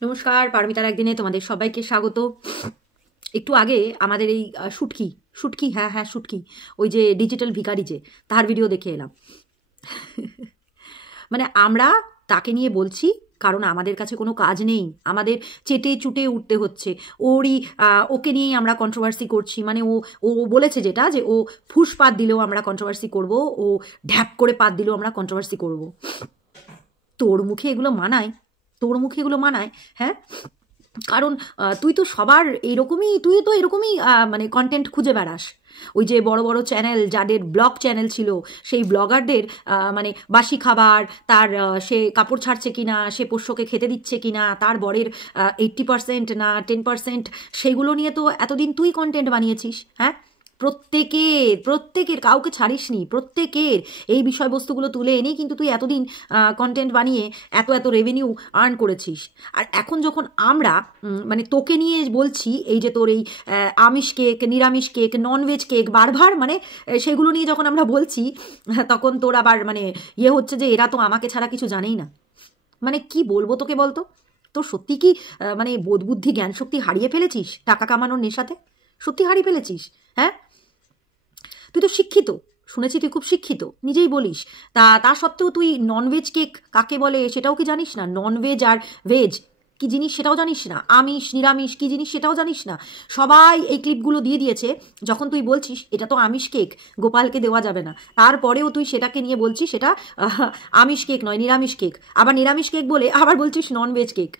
নমস্কার, পারমিতার একদিনে তোমাদের সবাইকে স্বাগত। একটু আগে আমাদের এই শুটকি শুটকি হ্যাঁ হ্যাঁ শুটকি, ওই যে ডিজিটাল ভিখারি, যে তার ভিডিও দেখে এলাম। মানে আমরা তাকে নিয়ে বলছি কারণ আমাদের কাছে কোনো কাজ নেই, আমাদের চেটে চুটে উঠতে হচ্ছে। ওরই ওকে নিয়েই আমরা কন্ট্রোভার্সি করছি। মানে ও ও বলেছে যেটা, যে ও ফুস পাত দিলেও আমরা কন্ট্রোভার্সি করব, ও ঢ্যাপ করে পাত দিলেও আমরা কন্ট্রোভার্সি করব। তোর মুখে এগুলো মানায়? তোর মুখে এগুলো মানায়? হ্যাঁ, কারণ তুই তো সবার এইরকমই, তুই তো এরকমই মানে কন্টেন্ট খুঁজে বেড়াস। ওই যে বড় বড় চ্যানেল, যাদের ব্লগ চ্যানেল ছিল, সেই ব্লগারদের মানে বাসি খাবার, তার সে কাপড় ছাড়ছে কিনা, সে পোষ্যকে খেতে দিচ্ছে কিনা, তার বরের 80% না 10%, সেইগুলো নিয়ে তো এতদিন তুই কন্টেন্ট বানিয়েছিস। হ্যাঁ, প্রত্যেকের প্রত্যেকের কাউকে ছাড়িসনি, প্রত্যেকের এই বিষয়বস্তুগুলো তুলে এনেই কিন্তু তুই এতদিন কন্টেন্ট বানিয়ে এত এত রেভিনিউ আর্ন করেছিস। আর এখন যখন আমরা মানে তোকে নিয়ে বলছি, এই যে তোর এই আমিষ কেক, নিরামিষ কেক, ননভেজ কেক, বারবার মানে সেগুলো নিয়ে যখন আমরা বলছি, তখন তোর আবার মানে ইয়ে হচ্ছে যে এরা তো আমাকে ছাড়া কিছু জানেই না। মানে কি বলবো তোকে বলতো? তোর সত্যি কি মানে বোধ বুদ্ধি জ্ঞান শক্তি হারিয়ে ফেলেছিস টাকা কামানোর নেশাতে? সত্যি হারিয়ে ফেলেছিস? হ্যাঁ, তুই তো শিক্ষিত, শুনেছি তুই খুব শিক্ষিত, নিজেই বলিস। তা সত্ত্বেও তুই ননভেজ কেক কাকে বলে সেটাও কি জানিস না? ননভেজ আর ভেজ কি জিনিস সেটাও জানিস না? আমিষ নিরামিষ কি জিনিস সেটাও জানিস না? সবাই এই ক্লিপগুলো দিয়ে দিয়েছে যখন তুই বলছিস এটা তো আমিষ কেক, গোপালকে দেওয়া যাবে না, তারপরেও তুই সেটাকে নিয়ে বলছিস সেটা আমিষ কেক নয়, নিরামিষ কেক। আবার নিরামিষ কেক বলে আবার বলছিস ননভেজ কেক।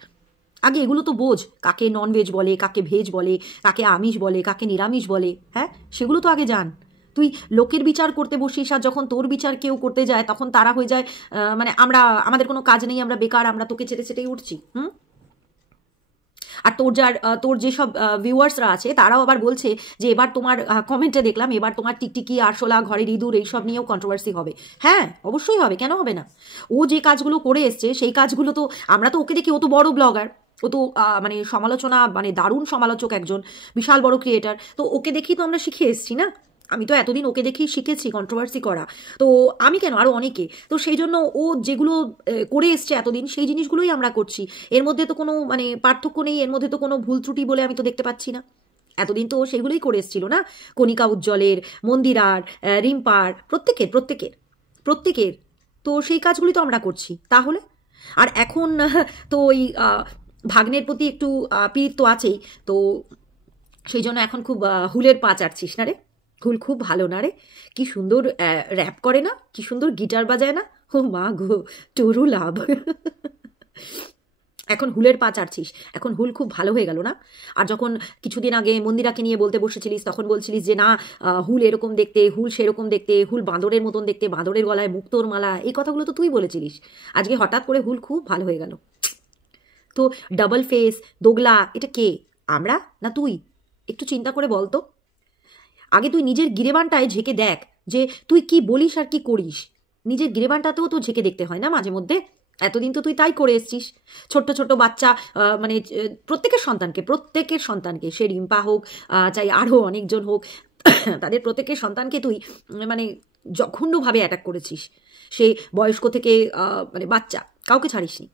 আগে এগুলো তো বোঝ, কাকে ননভেজ বলে, কাকে ভেজ বলে, কাকে আমিষ বলে, কাকে নিরামিষ বলে। হ্যাঁ, সেগুলো তো আগে জান। তুই লোকের বিচার করতে বসিস, আর যখন তোর বিচার কেউ করতে যায় তখন তারা হয়ে যায় মানে আমরা, আমাদের কোনো কাজ নেই, আমরা বেকার, আমরা তোকে চেটে চেটেই উঠছি। হুম, আর তোর যেসব ভিউয়ার্সরা আছে তারাও আবার বলছে যে এবার তোমার কমেন্টে দেখলাম এবার তোমার টিকটিকি, আরশোলা, ঘরের ইঁদুর এইসব নিয়েও কন্ট্রোভার্সি হবে। হ্যাঁ, অবশ্যই হবে, কেন হবে না? ও যে কাজগুলো করে এসছে সেই কাজগুলো তো আমরা তো ওকে দেখি, ও তো বড় ব্লগার, ও তো মানে সমালোচনা, মানে দারুণ সমালোচক একজন, বিশাল বড় ক্রিয়েটার। তো ওকে দেখি তো আমরা শিখে এসছি না? আমি তো এতদিন ওকে দেখেই শিখেছি কন্ট্রোভার্সি করা। তো আমি কেন, আরও অনেকে। তো সেই জন্য ও যেগুলো করে এসছে এতদিন, সেই জিনিসগুলোই আমরা করছি। এর মধ্যে তো কোনো মানে পার্থক্য নেই, এর মধ্যে তো কোনো ভুল ত্রুটি বলে আমি তো দেখতে পাচ্ছি না। এতদিন তো ও সেগুলোই করে এসছিল না? কণিকা উজ্জ্বলের, মন্দিরার, রিম্পার, প্রত্যেকের প্রত্যেকের প্রত্যেকের তো সেই কাজগুলি তো আমরা করছি তাহলে। আর এখন তো ওই ভাগ্নের প্রতি একটু পীড়িত তো আছেই। তো সেই জন্য এখন খুব হুলের পা চাটছিস না রে? হুল খুব ভালো না রে? কি সুন্দর র্যাপ করে না, কি সুন্দর গিটার বাজায় না? ও মা গো, টরু লাভ। এখন হুলের পা চাটছিস, এখন হুল খুব ভালো হয়ে গেল না? আর যখন কিছুদিন আগে মন্দিরাকে নিয়ে বলতে বসেছিলিস তখন বলছিলিস যে না, হুল এরকম দেখতে, হুল সেরকম দেখতে, হুল বাঁদরের মতন দেখতে, বাঁদরের গলায় মুক্তোর মালা, এই কথাগুলো তো তুই বলেছিলিস। আজকে হঠাৎ করে হুল খুব ভালো হয়ে গেল। তো ডাবল ফেস, দোগলা, এটা কে? আমরা না তুই? একটু চিন্তা করে বল তো। আগে তুই নিজের গিরেবানটায় ঝেঁকে দেখ যে তুই কি বলিস আর কি করিস। নিজের গিরেবানটাতেও তো ঝেঁকে দেখতে হয় না মাঝে মধ্যে? এতদিন তো তুই তাই করে এসছিস। ছোট্ট ছোট্ট বাচ্চা মানে প্রত্যেকের সন্তানকে, সে রিম্পা হোক, চাই আরও অনেকজন হোক, তাদের প্রত্যেকের সন্তানকে তুই মানে জঘন্যভাবে অ্যাটাক করেছিস। সে বয়স্ক থেকে মানে বাচ্চা, কাউকে ছাড়িসনি,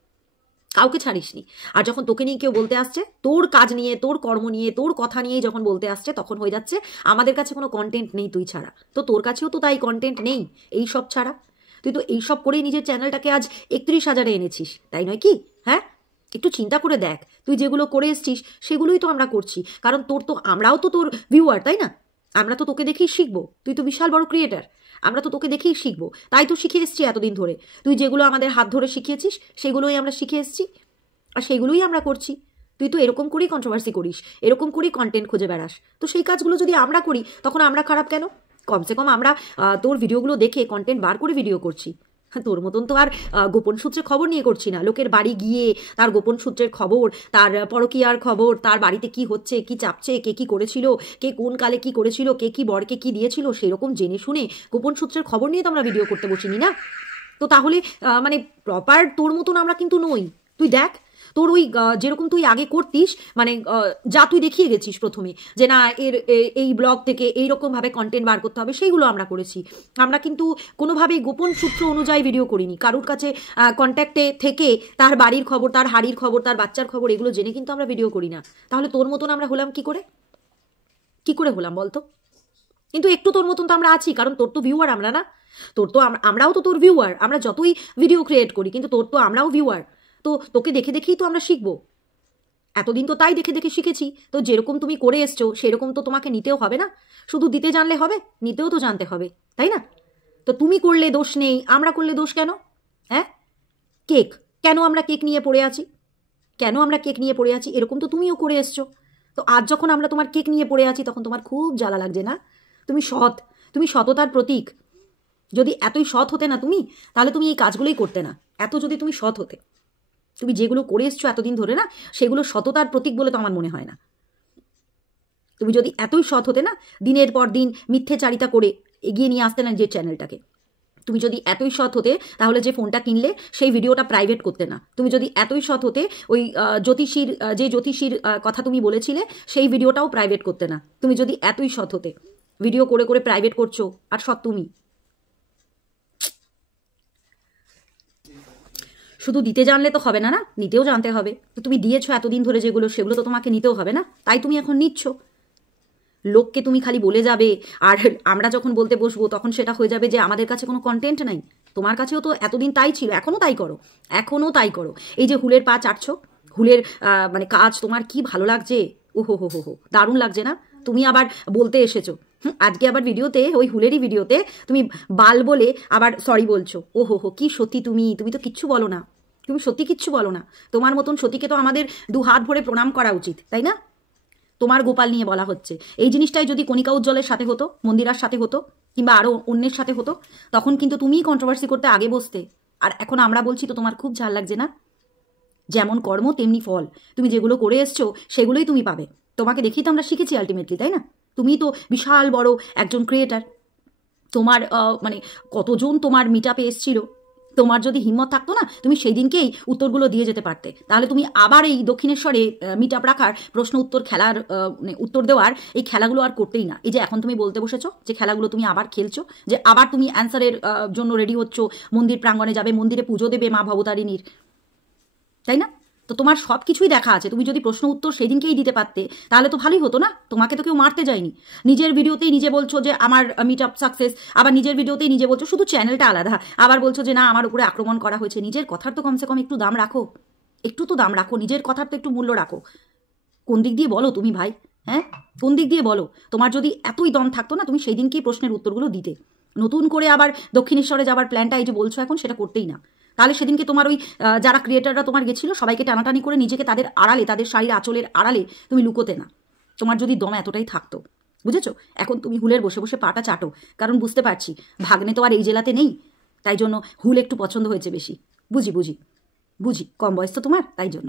কাউকে ছাড়িসনি। আর যখন তোকে নিয়ে কেউ বলতে আসছে, তোর কাজ নিয়ে, তোর কর্ম নিয়ে, তোর কথা নিয়েই যখন বলতে আসছে, তখন হয়ে যাচ্ছে আমাদের কাছে কোনো কন্টেন্ট নেই তুই ছাড়া। তো তোর কাছেও তো তাই কন্টেন্ট নেই এই সব ছাড়া। তুই তো এইসব করেই নিজের চ্যানেলটাকে আজ 31,000-এ এনেছিস, তাই নয় কি? হ্যাঁ, একটু চিন্তা করে দেখ, তুই যেগুলো করে এসছিস সেগুলোই তো আমরা করছি। কারণ তোর তো, আমরাও তো তোর ভিউয়ার, তাই না? আমরা তো তোকে দেখেই শিখবো, তুই তো বিশাল বড় ক্রিয়েটার। আমরা তো তোকে দেখেই শিখবো, তাই তো শিখে এসছি এতদিন ধরে। তুই যেগুলো আমাদের হাত ধরে শিখিয়েছিস সেগুলোই আমরা শিখে এসছি, আর সেইগুলোই আমরা করছি। তুই তো এরকম করেই কন্ট্রোভার্সি করিস, এরকম করেই কন্টেন্ট খুঁজে বেড়াস। তো সেই কাজগুলো যদি আমরা করি তখন আমরা খারাপ কেন? কমসে কম আমরা তোর ভিডিওগুলো দেখে কন্টেন্ট বার করে ভিডিও করছি। হ্যাঁ, তোর মতন তো আর গোপন সূত্রে খবর নিয়ে করছি না, লোকের বাড়ি গিয়ে তার গোপন সূত্রের খবর, তার পরকীয়ার খবর, তার বাড়িতে কি হচ্ছে, কি চাপছে, কে কি করেছিল, কে কোন কালে কি করেছিল, কে কি বরকে কি দিয়েছিল, সেরকম জেনে শুনে গোপন সূত্রের খবর নিয়ে তো আমরা ভিডিও করতে বসিনি না। তো তাহলে মানে প্রপার তোর মতন আমরা কিন্তু নই। তুই দেখ, তোর ওই যেরকম তুই আগে করতিস, মানে যা তুই দেখিয়ে গেছিস প্রথমে যে না এই ব্লগ থেকে এইরকমভাবে কন্টেন্ট বার করতে হবে, সেইগুলো আমরা করেছি। আমরা কিন্তু কোনোভাবেই গোপন সূত্র অনুযায়ী ভিডিও করিনি। কারুর কাছে কন্ট্যাক্টে থেকে তার বাড়ির খবর, তার হাড়ির খবর, তার বাচ্চার খবর এগুলো জেনে কিন্তু আমরা ভিডিও করি না। তাহলে তোর মতন আমরা হলাম কি করে হলাম বলতো? কিন্তু একটু তোর মতন তো আমরা আছি, কারণ তোর তো ভিউয়ার আমরা না, তোর তো আমরাও তো তোর ভিউয়ার। আমরা যতই ভিডিও ক্রিয়েট করি কিন্তু তোর তো আমরাও ভিউয়ার। তো তোকে দেখে দেখেই তো আমরা শিখবো। এতদিন তো তাই দেখে দেখে শিখেছি। তো যেরকম তুমি করে এসছো সেরকম তো তোমাকে নিতেও হবে না। শুধু দিতে জানলে হবে, নিতেও তো জানতে হবে, তাই না? তো তুমি করলে দোষ নেই, আমরা করলে দোষ কেন? হ্যাঁ, কেক কেন আমরা কেক নিয়ে পড়ে আছি? এরকম তো তুমিও করে এসছো। তো আজ যখন আমরা তোমার কেক নিয়ে পড়ে আছি তখন তোমার খুব জ্বালা লাগছে না? তুমি সততার প্রতীক। যদি এতই সৎ হতে না তুমি, তাহলে তুমি এই কাজগুলোই করতে না। এত যদি তুমি সৎ হতে, তুমি যেগুলো করে এসছো এতদিন ধরে না, সেগুলো সততার প্রতীক বলে তো আমার মনে হয় না। তুমি যদি এতই সৎ হতে না, দিনের পর দিন মিথ্যেচারিতা করে এগিয়ে নিয়ে আসতে না যে চ্যানেলটাকে। তুমি যদি এতই সৎ হতে, তাহলে যে ফোনটা কিনলে সেই ভিডিওটা প্রাইভেট করতে না। তুমি যদি এতই সৎ হতে, ওই জ্যোতিষীর কথা তুমি বলেছিলে সেই ভিডিওটাও প্রাইভেট করতে না। তুমি যদি এতই সৎ হতে, ভিডিও করে করে প্রাইভেট করছো, আর সৎ তুমি। শুধু দিতে জানলে তো হবে না, না নিতেও জানতে হবে। তো তুমি দিয়েছো এতদিন ধরে যেগুলো, সেগুলো তো তোমাকে নিতেও হবে না, তাই তুমি এখন নিচ্ছ। লোককে তুমি খালি বলে যাবে, আর আমরা যখন বলতে বসবো তখন সেটা হয়ে যাবে যে আমাদের কাছে কোনো কন্টেন্ট নাই। তোমার কাছেও তো এতদিন তাই ছিল, এখনও তাই করো। এই যে হুলের পা চাটছো, হুলের মানে কাজ তোমার কি ভালো লাগছে, ওহো হো হো হো, দারুণ লাগছে না? তুমি আবার বলতে এসেছো, আজকে আবার ভিডিওতে, ওই হুলেরই ভিডিওতে তুমি বাল বলে আবার সরি বলছো। ওহো হো, কি সত্যি তুমি তো কিচ্ছু বলো না, তুমি সত্যি কিচ্ছু বলো না। তোমার মতন সতীকে তো আমাদের দু হাত ভরে প্রণাম করা উচিত, তাই না? তোমার গোপাল নিয়ে বলা হচ্ছে। এই জিনিসটাই যদি কণিকা উজ্জ্বলের সাথে হতো, মন্দিরার সাথে হতো, কিংবা আরও অন্যের সাথে হতো, তখন কিন্তু তুমিই কন্ট্রোভার্সি করতে আগে বসতে। আর এখন আমরা বলছি তো তোমার খুব ঝাল লাগছে না? যেমন কর্ম তেমনি ফল। তুমি যেগুলো করে এসছো সেগুলোই তুমি পাবে। তোমাকে দেখেই তো আমরা শিখেছি আলটিমেটলি, তাই না? তুমি তো বিশাল বড় একজন ক্রিয়েটার। তোমার মানে কতজন তোমার মিট আপে এসছিল। তোমার যদি হিম্মত থাকতো না, তুমি সেই দিনকেই উত্তরগুলো দিয়ে যেতে পারতে। তাহলে তুমি আবার এই দক্ষিণেশ্বরে মিট আপ রাখার, প্রশ্ন উত্তর খেলার, মানে উত্তর দেওয়ার এই খেলাগুলো আর করতেই না। এই যে এখন তুমি বলতে বসেছো যে খেলাগুলো তুমি আবার খেলছো, যে আবার তুমি অ্যান্সারের জন্য রেডি হচ্ছ, মন্দির প্রাঙ্গণে যাবে, মন্দিরে পুজো দেবে মা ভবতারিণীর, তাই না? তো তোমার সব কিছুই দেখা আছে। তুমি যদি প্রশ্ন উত্তর সেদিনকেই দিতে পারতে তাহলে তো ভালোই হতো না? তোমাকে তো কেউ মারতে যায়নি। নিজের ভিডিওতেই নিজে বলছো যে আমার মিট আপ সাকসেস, আবার নিজের ভিডিওতেই নিজে বলছো, শুধু চ্যানেলটা আলাদা, আবার বলছো যে না আমার উপরে আক্রমণ করা হয়েছে। নিজের কথার তো কমসে কম একটু দাম রাখো, নিজের কথার তো একটু মূল্য রাখো। কোন দিক দিয়ে বলো তুমি ভাই? হ্যাঁ, কোন দিক দিয়ে বলো? তোমার যদি এতই দম থাকতো না, তুমি সেই দিনকেই প্রশ্নের উত্তরগুলো দিতে। নতুন করে আবার দক্ষিণেশ্বরে যাবার প্ল্যানটা এই যে বলছো এখন, সেটা করতেই না। তাহলে সেদিনকে তোমার ওই যারা ক্রিয়েটাররা তোমার গেছিল সবাইকে টানাটানি করে নিজেকে তাদের আড়ালে, তাদের শাড়ির আঁচলের আড়ালে তুমি লুকোতে না। তোমার যদি দম এতটাই থাকতো, বুঝেছো? এখন তুমি হুলের বসে বসে পাটা চাটো, কারণ বুঝতে পারছি ভাগ্নে তো আর এই জেলাতে নেই, তাই জন্য হুল একটু পছন্দ হয়েছে বেশি। বুঝি কম বয়স তো তোমার, তাই জন্য।